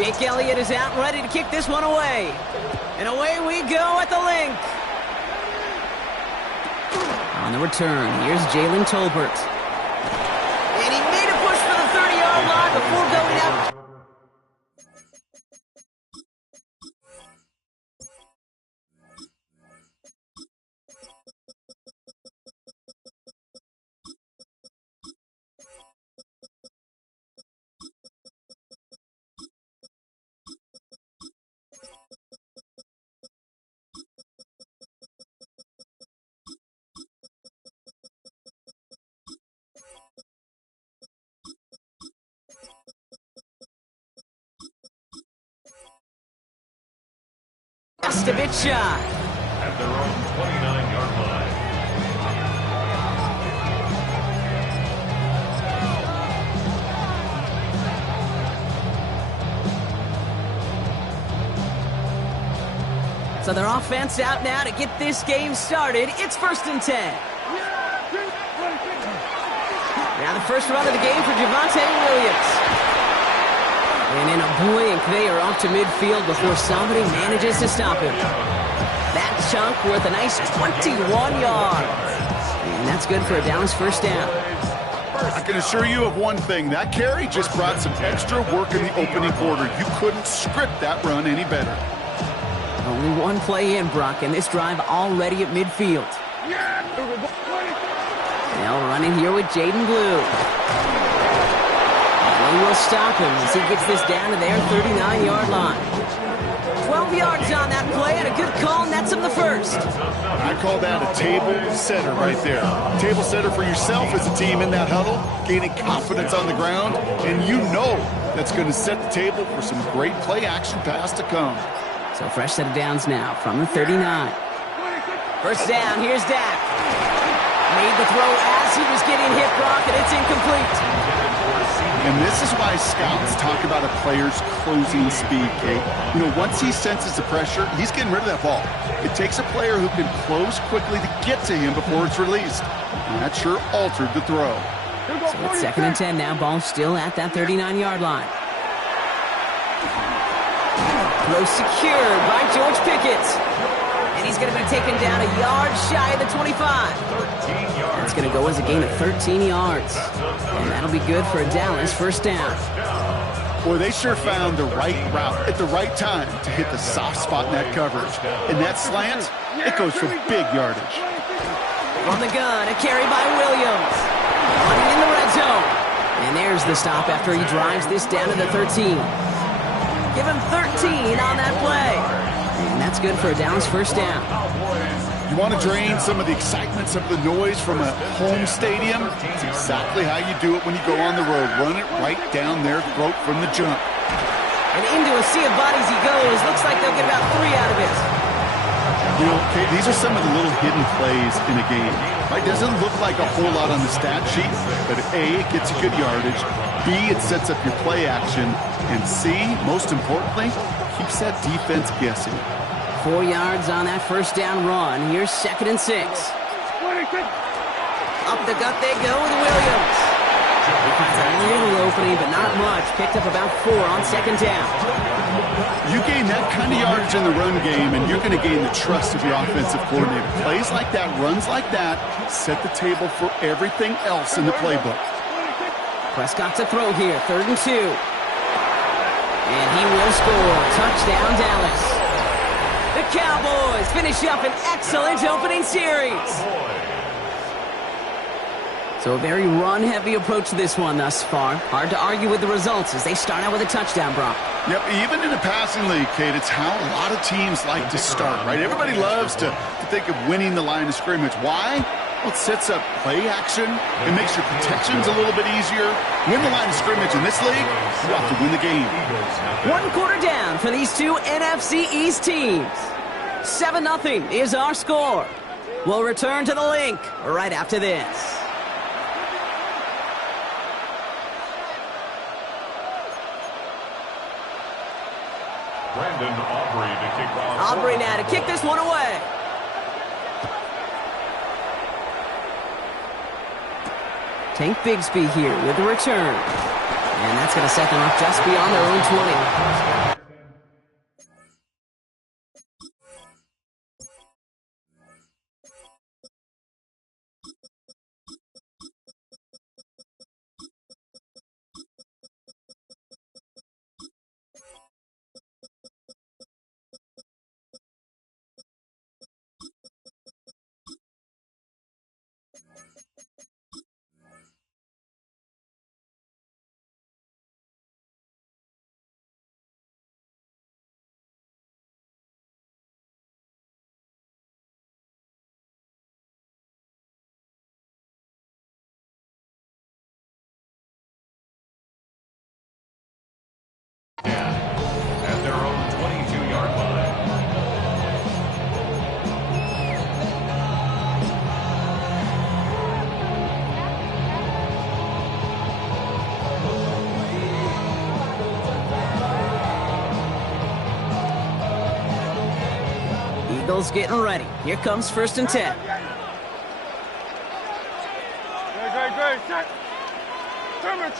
Jake Elliott is out ready to kick this one away. And away we go at the link. On the return, here's Jalen Tolbert. And he made a push for the 30-yard line before going out. Just a bit shy. At their own 29-yard line. So their offense out now to get this game started. It's 1st and 10. Now the first run of the game for Javonte Williams. And in a blink, they are off to midfield before somebody manages to stop him. That chunk worth a nice 21 yards. And that's good for a Dallas first down. I can assure you of one thing. That carry just brought some extra work in the opening quarter. You couldn't script that run any better. Only one play in, Brock, and this drive already at midfield. They'll run in here with Jaden Blue. He will stop him as he gets this down to their 39-yard line. 12 yards on that play and a good call nets him the first. I call that a table setter right there. Table setter for yourself as a team in that huddle, gaining confidence on the ground, and you know that's going to set the table for some great play action pass to come. So fresh set of downs now from the 39. First down, here's Dak. Made the throw as he was getting hit, Brock, and it's incomplete. And this is why scouts talk about a player's closing speed, Kate. You know, once he senses the pressure, he's getting rid of that ball. It takes a player who can close quickly to get to him before it's released. And that sure altered the throw. So it's 2nd and 10 now. Ball still at that 39-yard line. Throw secured by George Pickett. And he's going to be taken down a yard shy of the 25. That's going to go as a gain of 13 yards. And that'll be good for a Dallas first down. Boy, they sure found the right route at the right time to hit the soft spot in that coverage. And that slant, it goes for big yardage. On the gun, a carry by Williams. Running in the red zone. And there's the stop after he drives this down to the 13. Give him 13 on that play. And that's good for a Dallas first down. You want to drain some of the excitement, some of the noise from a home stadium? It's exactly how you do it when you go on the road. Run it right down their throat from the jump. And into a sea of bodies he goes. Looks like they'll get about 3 out of it. You know, Kate, these are some of the little hidden plays in a game. Right? Doesn't look like a whole lot on the stat sheet, but A, it gets you good yardage. B, it sets up your play action. And C, most importantly, keeps that defense guessing. 4 yards on that first down run. Here's 2nd and 6. Up the gut they go with Williams. He finds a little opening, but not much. Picked up about 4 on 2nd down. You gain that kind of yardage in the run game, and you're going to gain the trust of your offensive coordinator. Plays like that, runs like that, set the table for everything else in the playbook. Prescott to throw here, 3rd and 2. And he will score. Touchdown, Dallas. The Cowboys finish up an excellent opening series. So a very run-heavy approach to this one thus far. Hard to argue with the results as they start out with a touchdown, Brock. Yep, even in a passing league, Kate, it's how a lot of teams like to start, right? Everybody loves to think of winning the line of scrimmage. Why? Well, it sets up play action. It makes your protections a little bit easier. Win the line of scrimmage in this league, you have to win the game. 1 quarter down for these two NFC East teams. 7-0 is our score. We'll return to the link right after this. Brandon Aubrey to kick off. Aubrey now to kick this one away. Tank Bigsby here with the return. And that's going to set them up just beyond their own 20. At their own 22-yard line. Eagles getting ready. Here comes 1st and 10. Great. Check. Trimmer.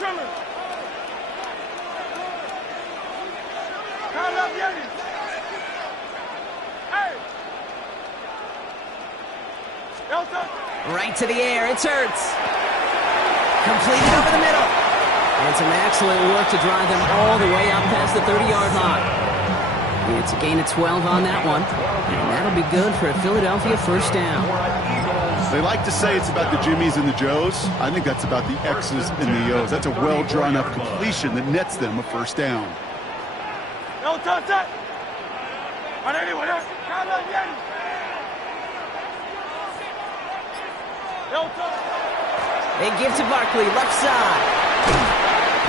Call up Yeti. Hey. Delta. Right to the air. It's Hurts. Completed over the middle. And some excellent work to drive them all the way up past the 30-yard line. It's a gain of 12 on that one. And that'll be good for a Philadelphia 1st down. They like to say it's about the Jimmies and the Joes. I think that's about the X's and the O's. That's a well-drawn-up completion that nets them a 1st down. No touch that. On anyone else. Call up Yeti. No touch. They give to Barkley, left side.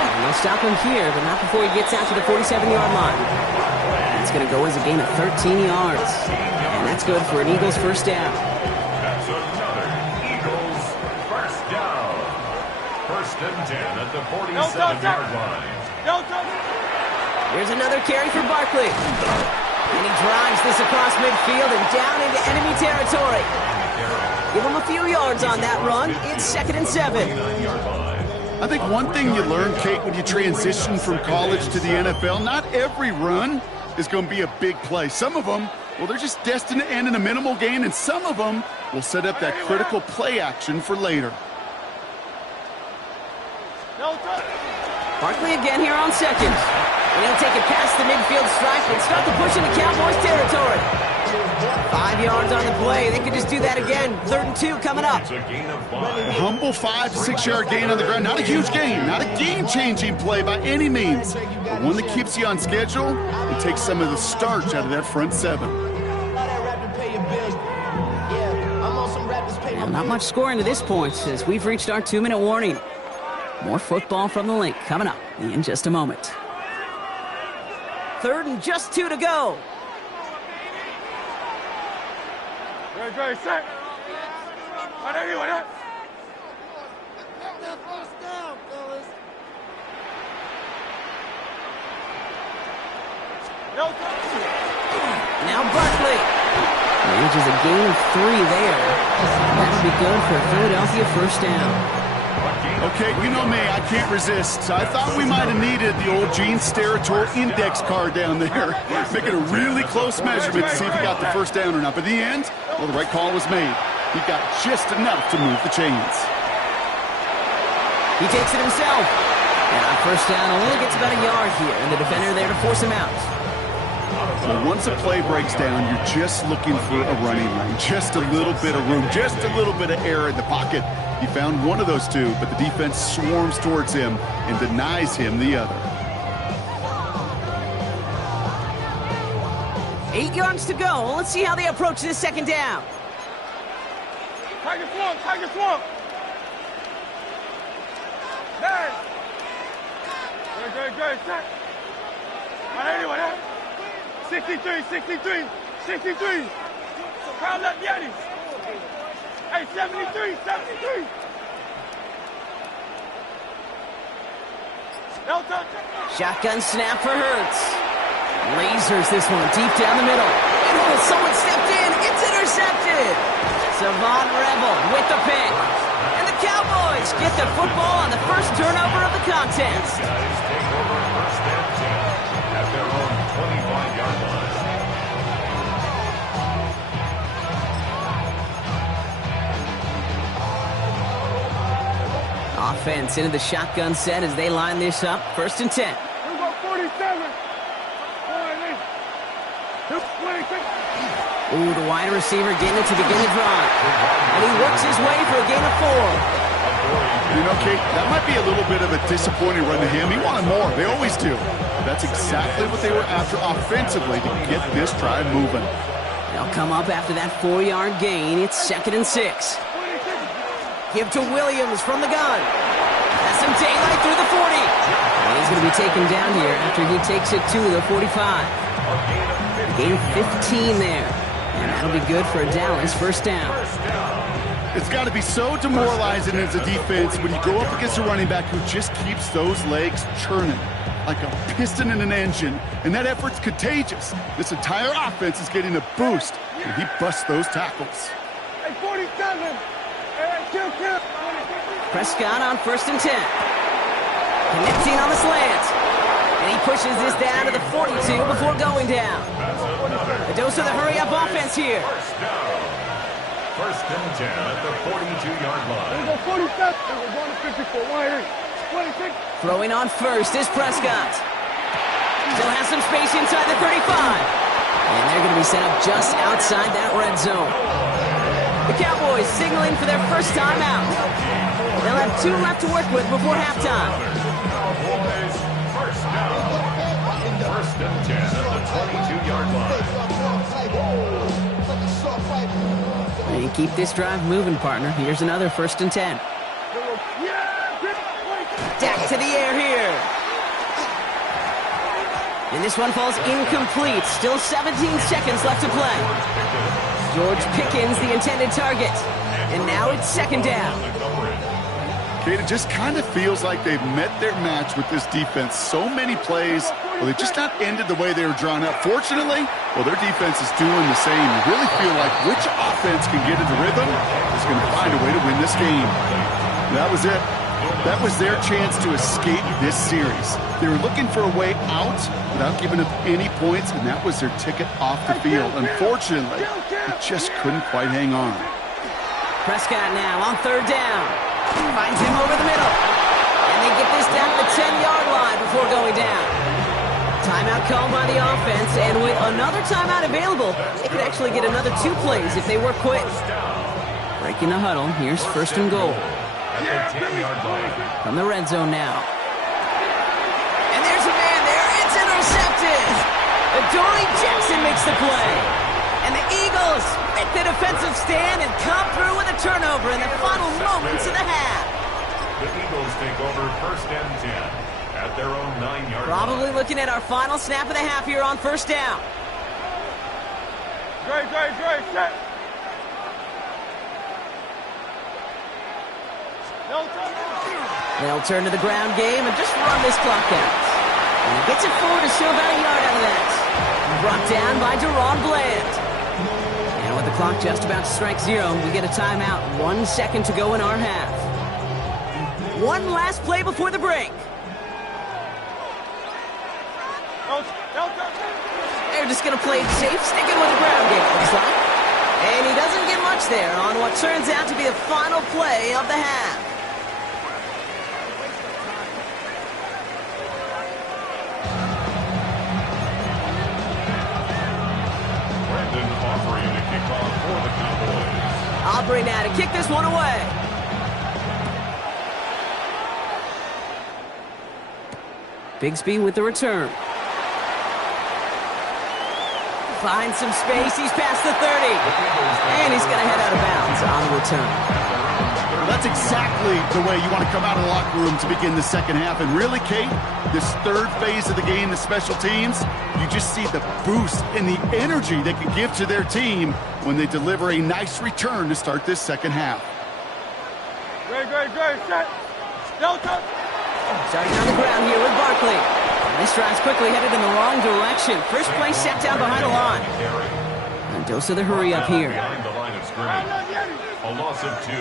And they'll stop him here, but not before he gets out to the 47-yard line. That's going to go as a gain of 13 yards. And that's good for an Eagles 1st down. That's another Eagles 1st down. 1st and 10 at the 47-yard line. No touch. Here's another carry for Barkley. And he drives this across midfield and down into enemy territory. Give him a few yards on that run. It's 2nd and 7. I think one thing you learn, Kate, when you transition from college to the NFL, not every run is going to be a big play. Some of them, well, they're just destined to end in a minimal gain, and some of them will set up that critical play action for later. No touch. Barkley again here on 2nd. And he'll take it past the midfield stripe and start the push into Cowboys territory. 5 yards on the play. They could just do that again. 3rd and 2 coming up. It's a gain of 5. A humble 5 to 6 yard gain on the ground. Not a huge gain. Not a game-changing play by any means. But one that keeps you on schedule and takes some of the starch out of that front 7. Well, not much scoring to this point as we've reached our 2-minute warning. More football from the link coming up in just a moment. 3rd and just 2 to go. Great, set. On anyone else. No touch. Now Barkley manages a gain of 3 there. That'll be good for a Philadelphia 1st down. Okay, you know me, I can't resist. I thought we might have needed the old Gene Steratore index card down there. Making a really close measurement to see if he got the 1st down or not. But in the end, well, the right call was made. He got just enough to move the chains. He takes it himself. And on 1st down, only gets about a yard here. And the defender there to force him out. Well, once a play breaks down, you're just looking for a running lane. Just a little bit of room, just a little bit of air in the pocket. He found one of those two, but the defense swarms towards him and denies him the other. 8 yards to go. Let's see how they approach this 2nd down. Tiger swamp. Man. Great, set. On anyone else. 63. Call up Yeti. Hey, 73. No touch. Shotgun snap for Hurts. Lasers this one deep down the middle. And oh, someone stepped in. It's intercepted. Savant Rebel with the pick. And the Cowboys Cowboys get the football on the first turnover of the contest. Guys take over first and 10 at their own 25-yard line. Offense into the shotgun set as they line this up. First and 10. We'll go 47. Ooh, the wide receiver getting it to begin the drive. And he works his way for a gain of 4. You know, Kate, that might be a little bit of a disappointing run to him. He wanted more. They always do. That's exactly what they were after offensively to get this drive moving. They'll come up after that 4-yard gain. It's second and 6. Give to Williams from the gun. Has some daylight through the 40. And he's going to be taken down here after he takes it to the 45. Gain of 15 there. And that'll be good for a Dallas first down. It's got to be so demoralizing as a defense when you go up against a running back who just keeps those legs churning like a piston in an engine, and that effort's contagious. This entire offense is getting a boost, and he busts those tackles. Hey, 47. Kill. Prescott on first and 10. Connecting on the slant. And he pushes this down to the 42 before going down. A dose of the hurry-up offense here. First and 10 at the 42-yard line. We'll go 47. We're going to 54. 26. Throwing on first is Prescott. Still has some space inside the 35. And they're going to be set up just outside that red zone. The Cowboys signaling for their first time out. They'll have 2 left to work with before halftime. Cowboys first down. First and 10 at the 22-yard line. And keep this drive moving, partner. Here's another first and 10. Dak to the air here. And this one falls incomplete. Still 17 seconds left to play. George Pickens, the intended target. And now it's second down. Kate, it just kind of feels like they've met their match with this defense. So many plays, well, they've just not ended the way they were drawn up. Fortunately, well, their defense is doing the same. You really feel like which offense can get into rhythm is going to find a way to win this game. That was it. That was their chance to escape this series. They were looking for a way out without giving up any points, and that was their ticket off the field. Unfortunately, they just couldn't quite hang on. Prescott now on third down. Finds him over the middle. And they get this down to the 10-yard line before going down. Timeout called by the offense, and with another timeout available, they could actually get another 2 plays if they work quick. Breaking the huddle, here's first and goal. From the red zone now. And there's a man there. It's intercepted. Adoree Jackson makes the play. And the Eagles make the defensive stand and come through with a turnover in the final moments of the half. The Eagles take over first and 10 at their own 9-yard line. Probably looking at our final snap of the half here on first down. Dre, set. They'll turn to the ground game and just run this clock out. And he gets it forward to show about a yard out of that. Brought down by Deron Bland. And with the clock just about to strike 0, we get a timeout. 1 second to go in our half. One last play before the break. They're just going to play it safe, sticking with the ground game, it looks like. And he doesn't get much there on what turns out to be the final play of the half. Aubrey now to kick this one away. Bigsby with the return. Finds some space. He's past the 30. And he's going to head out of bounds on the return. Well, that's exactly the way you want to come out of the locker room to begin the second half. And really, Kate, this third phase of the game, the special teams, you just see the boost and the energy they can give to their team when they deliver a nice return to start this second half. Great, set. Delta. Starting on the ground here with Barkley. And this drive's quickly headed in the wrong direction. First play set down behind the line. And dose of the hurry up here. Behind the line of scrimmage. A loss of 2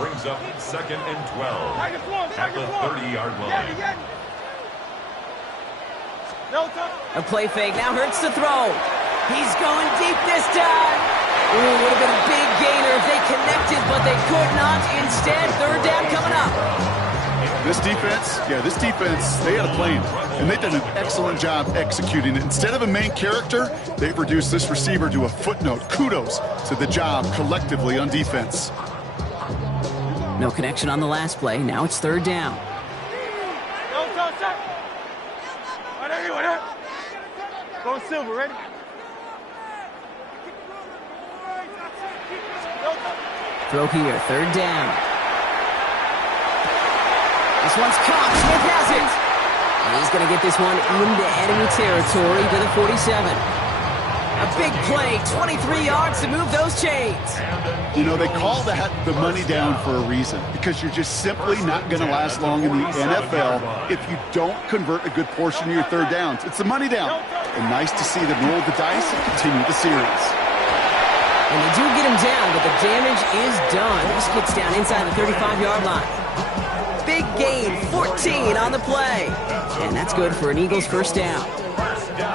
brings up 2nd and 12 at the 30-yard line. A play fake now hurts the throw. He's going deep this time. Ooh, would have been a big gainer if they connected, but they could not. Instead, 3rd down coming up. This defense, they had a plan, and they've done an excellent job executing it. Instead of a main character, they've reduced this receiver to a footnote. Kudos to the job collectively on defense. No connection on the last play. Now it's 3rd down. Go Silver, ready? Throw here, 3rd down. This one's caught. Smith has it. And he's going to get this one into enemy territory to the 47. A big play, 23 yards to move those chains. You know, they call that the money down for a reason, because you're just simply not going to last long in the NFL if you don't convert a good portion of your 3rd downs. It's the money down. And nice to see them roll the dice and continue the series. And they do get him down, but the damage is done. This gets down inside the 35-yard line. Big gain, 14 on the play. And that's good for an Eagles 1st down.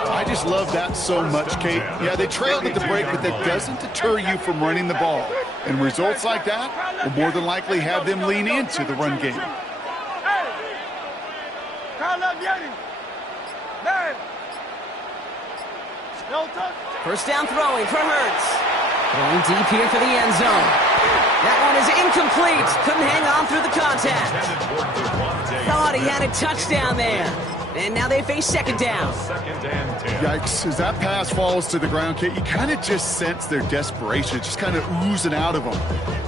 I just love that so much, Kate. Yeah, they trailed at the break, but that doesn't deter you from running the ball. And results like that will more than likely have them lean into the run game. First down throwing for Hurts. Going deep here for the end zone. That one is incomplete. Couldn't hang on through the contact. Thought he had a touchdown there. And now they face 2nd down. Yikes, as that pass falls to the ground, Kate, you kind of just sense their desperation. It's just kind of oozing out of them.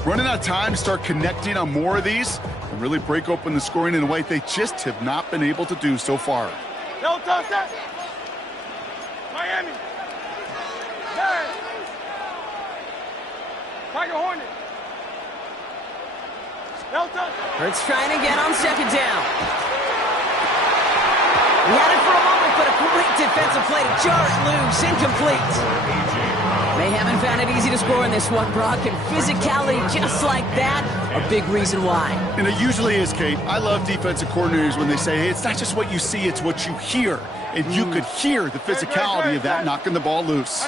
Running out of time to start connecting on more of these and really break open the scoring in a way they just have not been able to do so far. No touch that. Miami. Tiger Hornet. No touch. Hurts trying again on 2nd down. He had it for a moment, but a great defensive play to jar it loose. Incomplete. They haven't found it easy to score in this one, Brock, and physicality just like that, a big reason why. And it usually is, Kate. I love defensive coordinators when they say, hey, it's not just what you see, it's what you hear. And you could hear the physicality of that knocking the ball loose.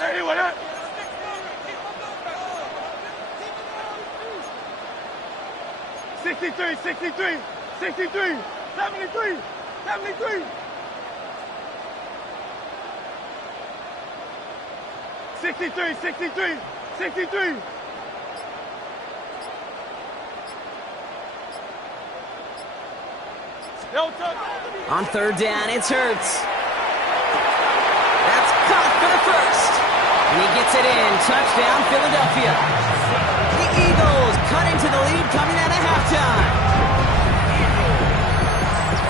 63, 63, 63, 73, 73. 63, 63, 63. On 3rd down, it's Hurts. That's caught for the 1st. And he gets it in. Touchdown, Philadelphia. The Eagles cut into the lead coming out of halftime.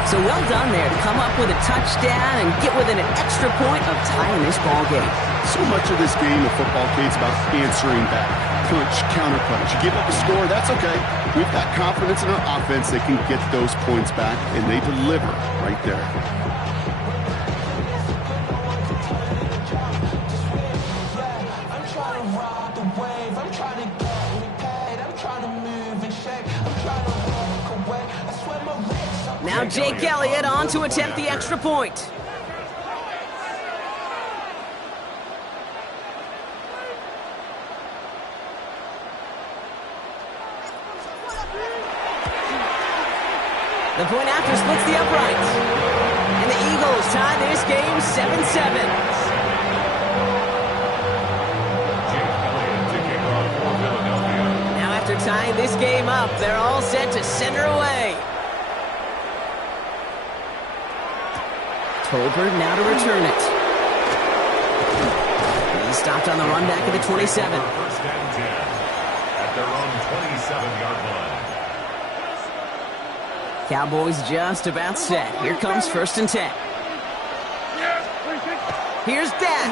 So well done there to come up with a touchdown and get within an extra point of tying this ball game. So much of this game of football, Kate's about answering back. Punch, counterpunch. You give up a score, that's okay. We've got confidence in our offense. They can get those points back, and they deliver right there. Now Jake Elliott on to attempt the extra point. The point after splits the uprights. And the Eagles tie this game 7-7. Now after tying this game up, they're all set to send her away. Tolbert now to return it. He stopped on the run back at the 27. First and 10 at their own 27-yard line. Cowboys just about set. Here comes 1st and 10. Here's Dan.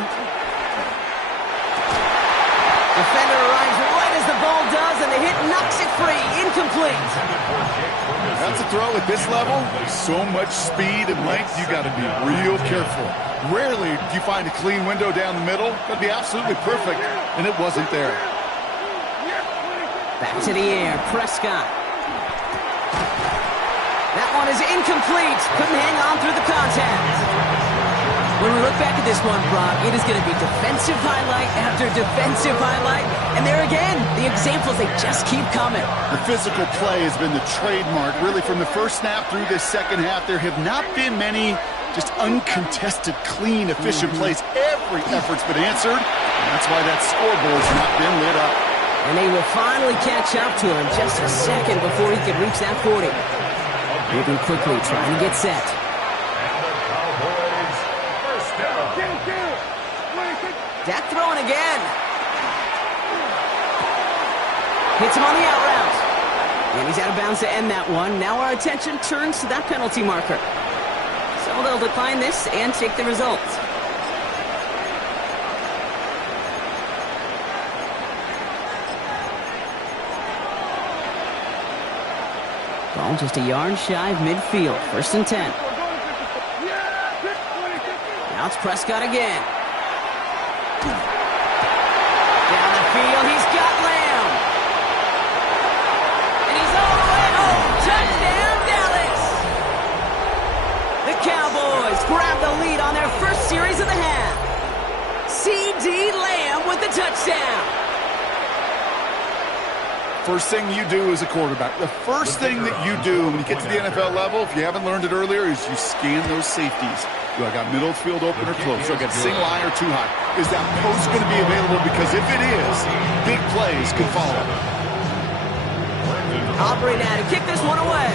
Defender arrives right as the ball does, and the hit knocks it free. Incomplete. That's a throw at this level. So much speed and length, you got to be real careful. Rarely do you find a clean window down the middle. That'd be absolutely perfect, and it wasn't there. Back to the air, Prescott. That one is incomplete. Couldn't hang on through the contact. When we look back at this one, Brock, it is going to be defensive highlight after defensive highlight. And there again, the examples, they just keep coming. The physical play has been the trademark. Really, from the first snap through this second half, there have not been many just uncontested, clean, efficient plays. Every effort's been answered, and that's why that scoreboard's not been lit up. And they will finally catch up to him just a second before he could reach that 40. Moving quickly, trying to get set. Dak throwing again. Hits him on the out route. And he's out of bounds to end that one. Now our attention turns to that penalty marker. So they'll decline this and take the result. Ball just a yard shy of midfield. 1st and 10. Now it's Prescott again. Down the field, he's got Lamb. And he's all the way home. Touchdown, Dallas. The Cowboys grab the lead on their first series of the half. C.D. Lamb with the touchdown. First thing you do as a quarterback, the first thing that you do when you get to the NFL level, if you haven't learned it earlier, is you scan those safeties. Do I got middle field open or close? Do I got single eye or too high? Is that post going to be available? Because if it is, big plays can follow. Aubrey now to kick this one away.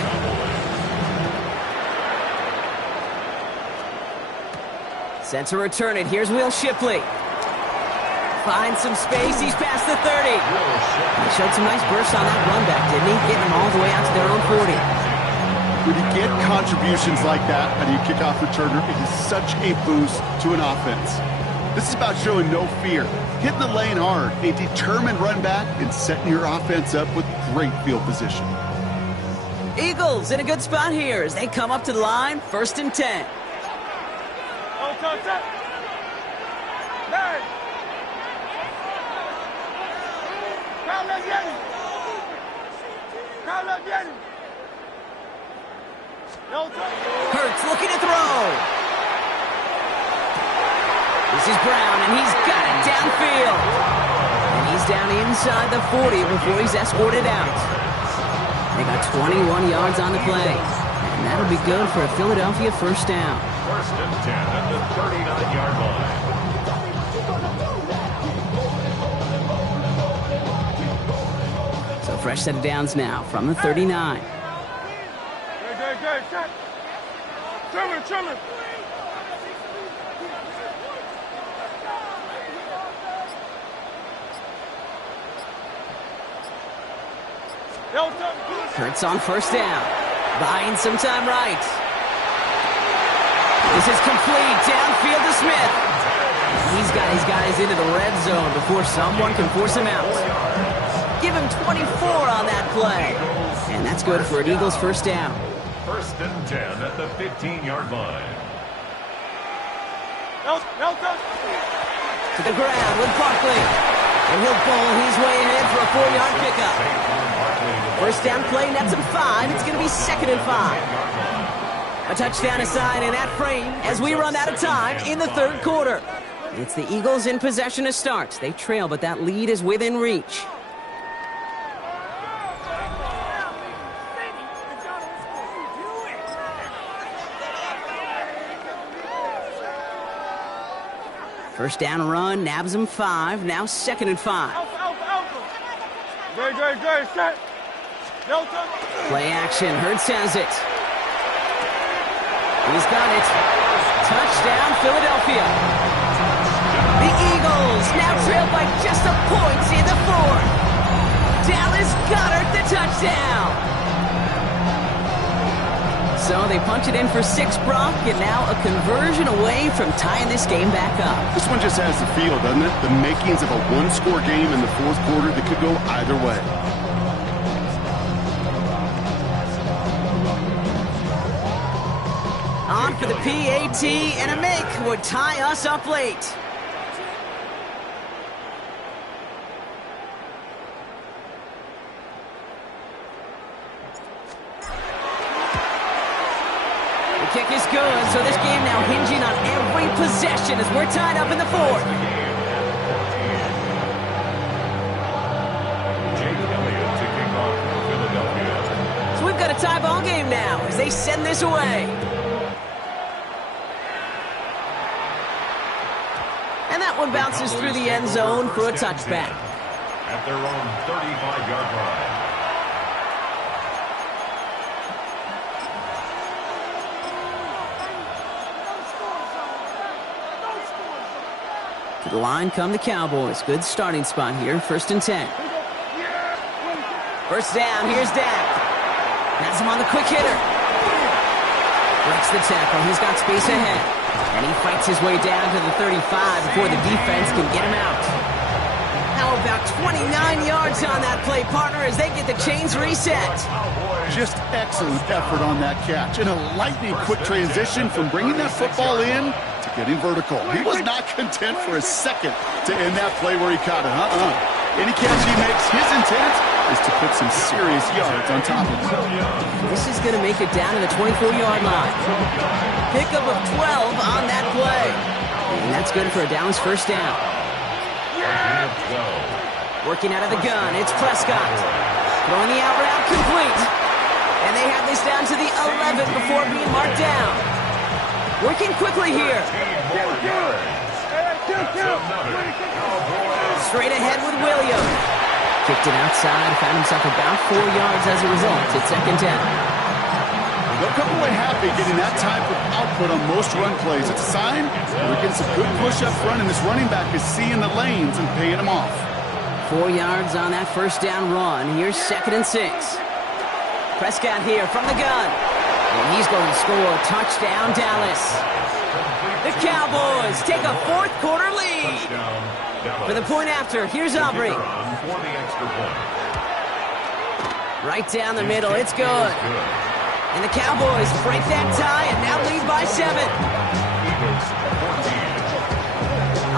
Set to return it. Here's Will Shipley. Finds some space. He's past the 30. He showed some nice bursts on that run back, didn't he? Getting them all the way out to their own 40. When you get contributions like that out of your kickoff returner, it is such a boost to an offense. This is about showing no fear, hitting the lane hard, a determined run back, and setting your offense up with great field position. Eagles in a good spot here as they come up to the line. 1st and 10. Hurts looking to throw. This is Brown, and he's got it downfield. And he's down inside the 40 before he's escorted out. They got 21 yards on the play. And that'll be good for a Philadelphia 1st down. 1st and 10 at the 39-yard line. So fresh set of downs now from the 39. Trimmer. Hurts on 1st down. Buying some time right. This is complete. Downfield to Smith. He's got his guys into the red zone before someone can force him out. Give him 24 on that play. And that's good for an Eagles 1st down. 1st and 10 at the 15-yard line. To the ground with Barkley. And he'll bowl his way ahead for a 4-yard pickup. 1st down play, nets him 5. It's going to be 2nd and 5. A touchdown aside in that frame as we run out of time in the 3rd quarter. It's the Eagles in possession to start. They trail, but that lead is within reach. First down run, nabs him 5. Now 2nd and 5. Great, set. Play action, Hurts has it. He's got it. Touchdown, Philadelphia. The Eagles now trail by just a point in the 4th. Dallas Goedert the touchdown. So they punch it in for 6, Brock, and now a conversion away from tying this game back up. This one just has the feel, doesn't it? The makings of a one-score game in the 4th quarter that could go either way. On for the PAT, and a make would tie us up late. is good, so this game now hinging on every possession as we're tied up in the fourth. So we've got a tie ball game now as they send this away. And that one bounces through the end zone for a touchback. At their own 35-yard line. To the line come the Cowboys. Good starting spot here. 1st and 10. First down. Here's Dak. Has him on the quick hitter. Breaks the tackle. He's got space ahead. And he fights his way down to the 35 before the defense can get him out. How about 29 yards on that play, partner, as they get the chains reset. Just excellent effort on that catch. And a lightning quick transition from bringing that football in to getting vertical. He was not content for a second to end that play where he caught it. Any catch he makes, his intent is to put some serious yards on top of it. This is going to make it down to the 24-yard line. Pickup of 12 on that play. And that's good for a Dallas first down. Working out of the gun, it's Prescott. Throwing the out route complete. And they have this down to the 11 before being marked down. Working quickly here. Straight ahead with William. Kicked it outside, found himself about 4 yards as a result. It's 2nd down. They'll come away happy getting that type of output on most run plays. It's a sign we're getting some good push up front, and this running back is seeing the lanes and paying them off. 4 yards on that first down run. Here's 2nd and 6. Prescott here from the gun. And he's going to score. Touchdown, Dallas. The Cowboys take a fourth quarter lead. For the point after, here's Aubrey. Right down the middle. It's good. And the Cowboys break that tie and now lead by 7.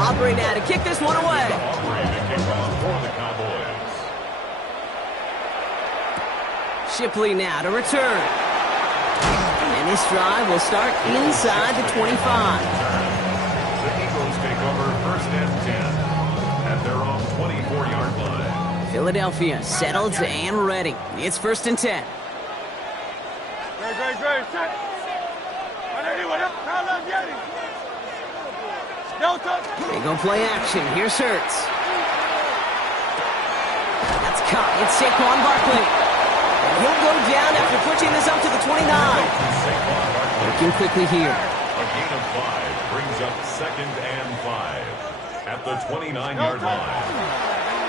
Aubrey now to kick this one away. Shipley now to return. And this drive will start inside the 25. The Eagles take over 1st and 10 at their own 24-yard line. Philadelphia settled and ready. It's 1st and 10. Great, set. They go play action. Here's Hurts. That's caught. It's Saquon Barkley. And he'll go down after pushing this up to the 29. Working quickly here. A gain of 5 brings up 2nd and 5 at the 29-yard line.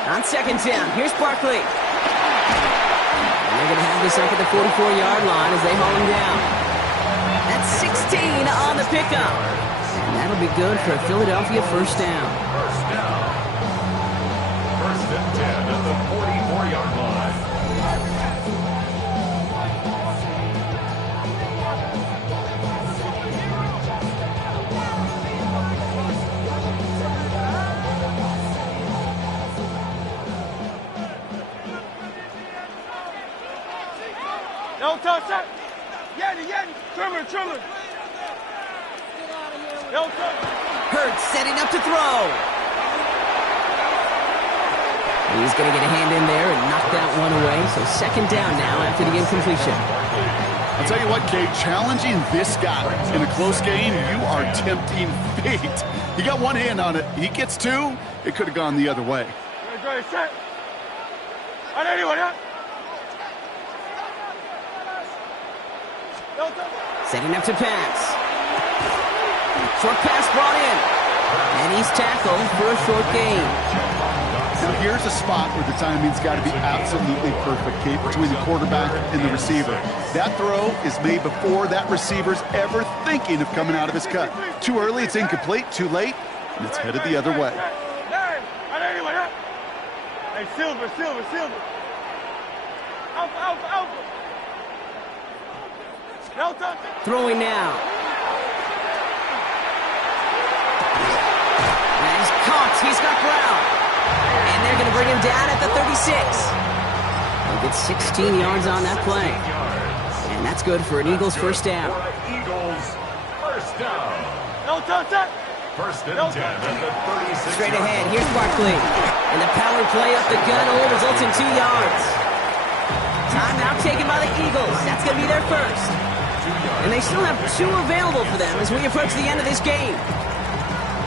On 2nd down, here's Barkley. And they're going to have this up at the 44-yard line as they haul him down. That's 16 on the pickup. And that'll be good for a Philadelphia first down. First down. 1st and 10 at the 44-yard line. No touch that. Yeti. Trimmer. No touch. Hurts setting up to throw. He's going to get a hand in there and knock that one away. So 2nd down now after the incompletion. I'll tell you what, Kate, challenging this guy in a close game, you are tempting fate. He got one hand on it. He gets 2. It could have gone the other way. Great, set. On anyone, huh? No touch. Setting up to pass. Short pass brought in. And he's tackled for a short gain. Now here's a spot where the timing's got to be absolutely perfect, Kate, between the quarterback and the receiver. That throw is made before that receiver's ever thinking of coming out of his cut. Too early, it's incomplete. Too late, and it's headed the other way. Hey, Silver. Alpha. No touch. Throwing now. And he's caught. He's got ground. And they're going to bring him down at the 36. He'll get 16 yards on that play. And And that's good for an Eagles first down. Eagles first down. No touch that. First and 10 at the 36. Straight ahead, here's Barkley. And the power play up the gut only results in 2 yards. Timeout taken by the Eagles. That's going to be their first. And they still have 2 available for them as we approach the end of this game.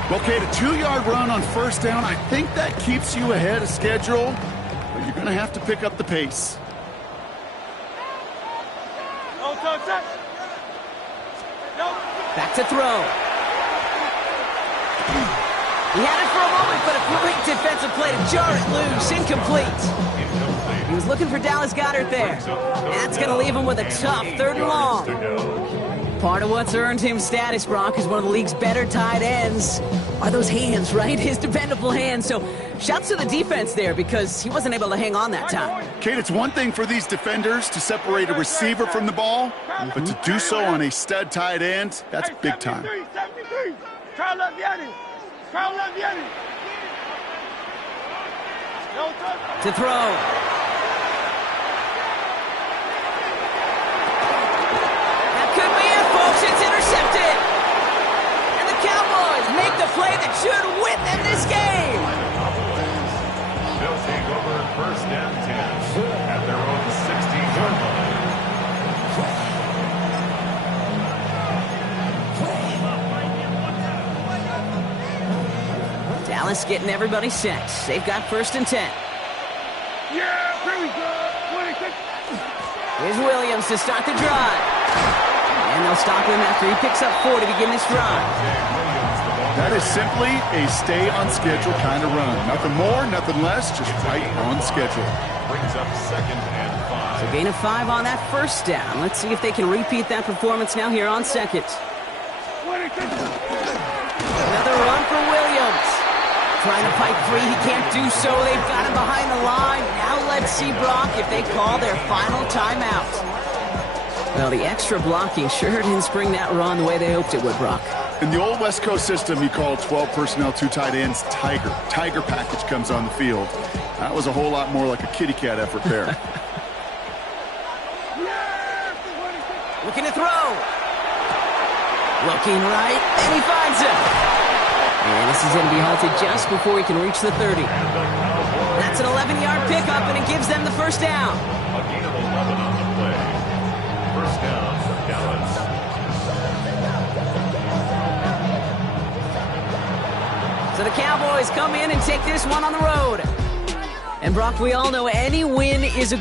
Well, Kate, a 2-yard run on first down, I think that keeps you ahead of schedule, but you're going to have to pick up the pace. No touch that. No. Back to throw. He had it for a moment, but a great defensive play to jar it loose. Incomplete. He was looking for Dallas Goedert there. And that's going to leave him with a tough 3rd and long. Part of what's earned him status, Brock, is one of the league's better tight ends. Are those hands, right? His dependable hands. So shouts to the defense there because he wasn't able to hang on that time. Kate, it's one thing for these defenders to separate a receiver from the ball, but to do so on a stud tight end, that's big time. 73. Try left Yanni. Try left Yanni. No touch. To throw. That could be it, folks. It's intercepted. And the Cowboys make the play that should win them this game. They'll take over first and 10 at their own 16-yard line. Dallas getting everybody set. They've got first and 10. Yeah, pretty good. 26. Here's Williams to start the drive. And they'll stop him after he picks up 4 to begin this drive. That is simply a stay-on-schedule kind of run. Nothing more, nothing less, just right on schedule. Brings up 2nd and 5. So gain of 5 on that first down. Let's see if they can repeat that performance now here on 2nd. 26. Another run for Williams. Trying to fight free, he can't do so. They've got him behind the line. Now let's see, Brock, if they call their final timeout. Well, the extra blocking sure didn't spring that run the way they hoped it would, Brock. In the old West Coast system, you call 12 personnel, 2 tight ends, Tiger. Tiger package comes on the field. That was a whole lot more like a kitty cat effort there. Looking to throw. Looking right, and he finds him. And this is going to be halted just before he can reach the 30. That's an 11-yard pickup, and it gives them the first down. A gain of 11 on the play. First down for Dallas. So the Cowboys come in and take this one on the road. And Brock, we all know any win is a